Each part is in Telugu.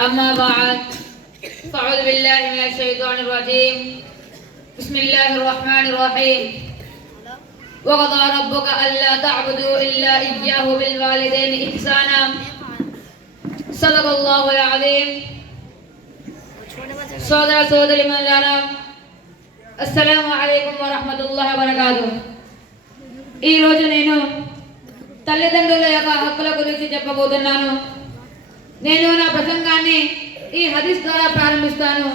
أما بعد فأعوذ بالله من الشيطان الرجيم. بسم الله الرحمن الرحيم. وقضى ربك ألا تعبدوا إلا إياه بالوالدين إحسانا. صدق الله العظيم. సోదర సోదరీమణులారా, అస్సలాము అలైకుం వరహ్మతుల్లాహి వబరకాతుహు. ఈరోజు నేను తల్లిదండ్రుల యొక్క హక్కుల గురించి చెప్పబోతున్నాను. నేను నా ప్రసంగాన్ని ఈ హదీస్ ద్వారా ప్రారంభిస్తాను.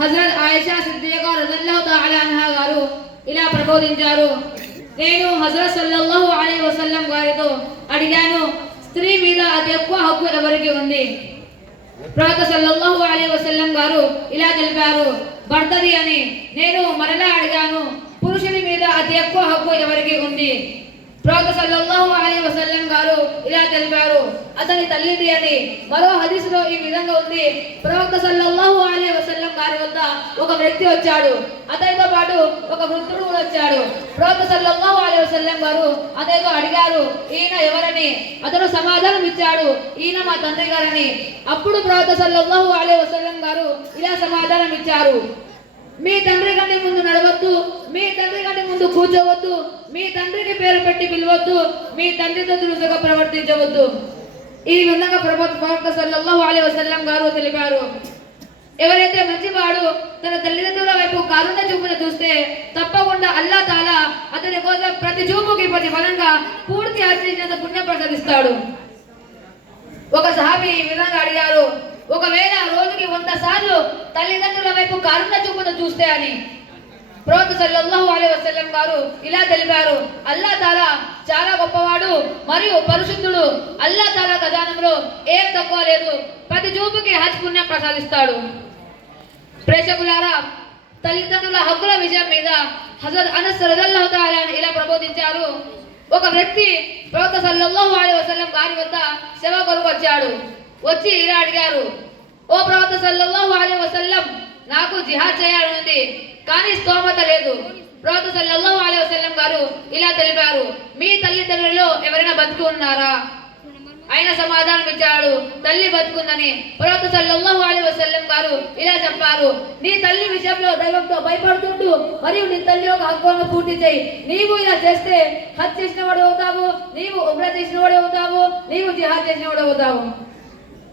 హజరత్ ఆయిషా సిద్దికా రజల్లాహు తఆలా అన్హా గారు ఇలా ప్రబోధించారు. నేను హజరత్ సల్లల్లాహు అలైహి వసల్లం గారితో అడిగాను, స్త్రీ మీద అతి ఎక్కువ హక్కు ఎవరికి ఉంది? ప్రవక్త సల్లల్లాహు అలైహి వసల్లం గారు ఇలా తెలిపారు, భర్తది అని. నేను మరలా అడిగాను, పురుషుని మీద అతి ఎక్కువ హక్కు ఎవరికి ఉంది? ప్రవక్త సల్లల్లాహు అలైహి వసల్లం గారు ఇలా తెలిపారు, అతని తల్లిది అని. మరో హదీసులో ఈ విధంగా ఉంది, ప్రవక్త సల్లల్లాహు అలైహి వసల్లం గారి వద్ద ఒక వ్యక్తి వచ్చాడు, అతనితో పాటు ఒక వృద్ధుడు వచ్చాడు. ప్రవక్త సల్లల్లాహు అలైహి వసల్లం గారు అతనితో అడిగారు, ఈయన ఎవరని? అతను సమాధానం ఇచ్చాడు, ఈయన మా తండ్రి గారని. అప్పుడు ప్రవక్త సల్లల్లాహు అలైహి వసల్లం గారు ఇలా సమాధానం ఇచ్చారు, మీ తండ్రి కంటే ముందు నడవద్దు, మీ తండ్రి కంటే ముందు కూర్చోవద్దు, మీ తండ్రికి పేరు పెట్టి పిలవద్దు, మీ తండ్రితో దురుసుగా ప్రవర్తించవద్దు. ఈ విధంగా ప్రవక్త సల్లల్లాహు అలైహి వసల్లం గారు తెలిపారు. ఎవరైతే మంచివాడు తన తల్లిదండ్రుల వైపు కరుణ చూపును చూస్తే తప్పకుండా అల్లాహ్ తాలా అతని కోసం ప్రతి చూపుకి ప్రతి ఫలంగా పూర్తి ఆశ్రయించినంత పుణ్యం ప్రసాదిస్తాడు. ఒక సహాబీ ఈ విధంగా అడిగారు, ఒకవేళ రోజుకి 100 సార్లు తల్లిదండ్రుల వైపు కరుణ చూపును చూస్తే అని. ప్రవక్త సల్లల్లాహు అలైహి వసల్లం గారు ఇలా తెలిపారు, అల్లాహ్ తాలా చాలా గొప్పవాడు మరియు పరిశుద్ధుడు. అల్లాహ్ తాలా ఖజానంలో ఏం తక్కువ లేదు, ప్రతి చూపుకి హజ్ పుణ్యం ప్రసాదిస్తాడు. ప్రేక్షకులారా, తల్లిదండ్రుల హక్కుల విషయం మీద హజరత్ అనస్ రజల్లాహు తఆలా ఇలా ప్రబోధించారు. ఒక వ్యక్తి ప్రవక్త సల్లల్లాహు అలైహి వసల్లం గారి వద్ద సేవ కొరకు వచ్చాడు. వచ్చి ఇలా అడిగారు, ఓ ప్రవక్త సల్లల్లాహు అలైహి వసల్లం, నాకు జిహాద్ చేయాలనుంది కానీ స్తోమత లేదు. ప్రవక్త సల్లల్లాహు అలైహి వసల్లం గారు ఇలా తెలిపారు, మీ తల్లిదండ్రులలో ఎవరైనా బతికి ఉన్నారా? ఆయన సమాధానం ఇచ్చాడు, తల్లి బతుకుందని. ప్రవక్త సల్లల్లాహు అలైహి వసల్లం గారు ఇలా చెప్పారు, నీ తల్లి విషయంలో దైవంతో భయపడుతుండు మరియు నీ తల్లి యొక్క హక్కును పూర్తి చేయి. నీవు ఇలా చేస్తే హజ్ చేసిన వాడు అవుతావు, నీవు ఉమ్రా చేసిన వాడు అవుతావు, నీవు జిహాద్ చేసిన వాడు అవుతావు.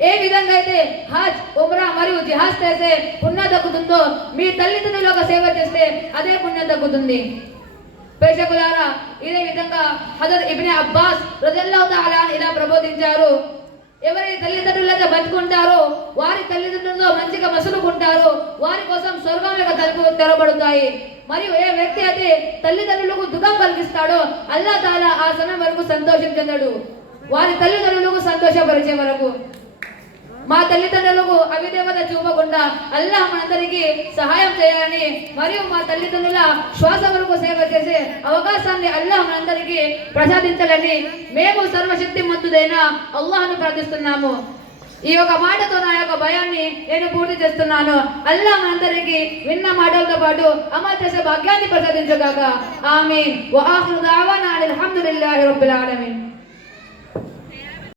ఏ విధంగా అయితే హజ్, ఉమ్రా మరియు జిహాద్ చేసే పుణ్యం దక్కుతుందో, మీ తల్లిదండ్రుల యొక్క సేవ చేస్తే అదే పుణ్యం దక్కుతుంది. ప్రేక్షకులారా, ఇదే విధంగా హజరత్ ఇబ్నే అబ్బాస్ రజల్లాహు తఆలా ఇలా ప్రబోధించారు, ఎవరి తల్లిదండ్రులైతే బతుకుంటారో వారి తల్లిదండ్రులతో మంచిగా మసులుకుంటారో వారి కోసం స్వర్గం యొక్క తలుపులు తెరవబడతాయి. మరియు ఏ వ్యక్తి అయితే తల్లిదండ్రులకు దుఃఖం కలిగిస్తాడో అల్లాహ్ తాలా ఆ సమయం వరకు సంతోషించడు, వారి తల్లిదండ్రులకు సంతోషపరిచే వరకు. మా తల్లిదండ్రులకు అవిధేయత చూపకుండా అల్లాహ్ మనందరికీ సహాయం చేయాలని మరియు మా తల్లిదండ్రుల శ్వాస వరకు సేవ చేసే అవకాశాన్ని అల్లాహ్ మనందరికీ ప్రసాదించాలని మేము సర్వశక్తిమంతుడైన అల్లాహ్ను ప్రార్థిస్తున్నాము. ఈ యొక్క మాటతో నా యొక్క భయాన్ని నేను పూర్తి చేస్తున్నాను. అల్లాహ్ మనందరికీ విన్న మాటలతో పాటు అమలు చేసే భాగ్యాన్ని ప్రసాదించగాక. ఆమీన్. వ ఆఖిరు దఅవానా అల్హమ్దులిల్లాహి రబ్బిల్ ఆలమీన్.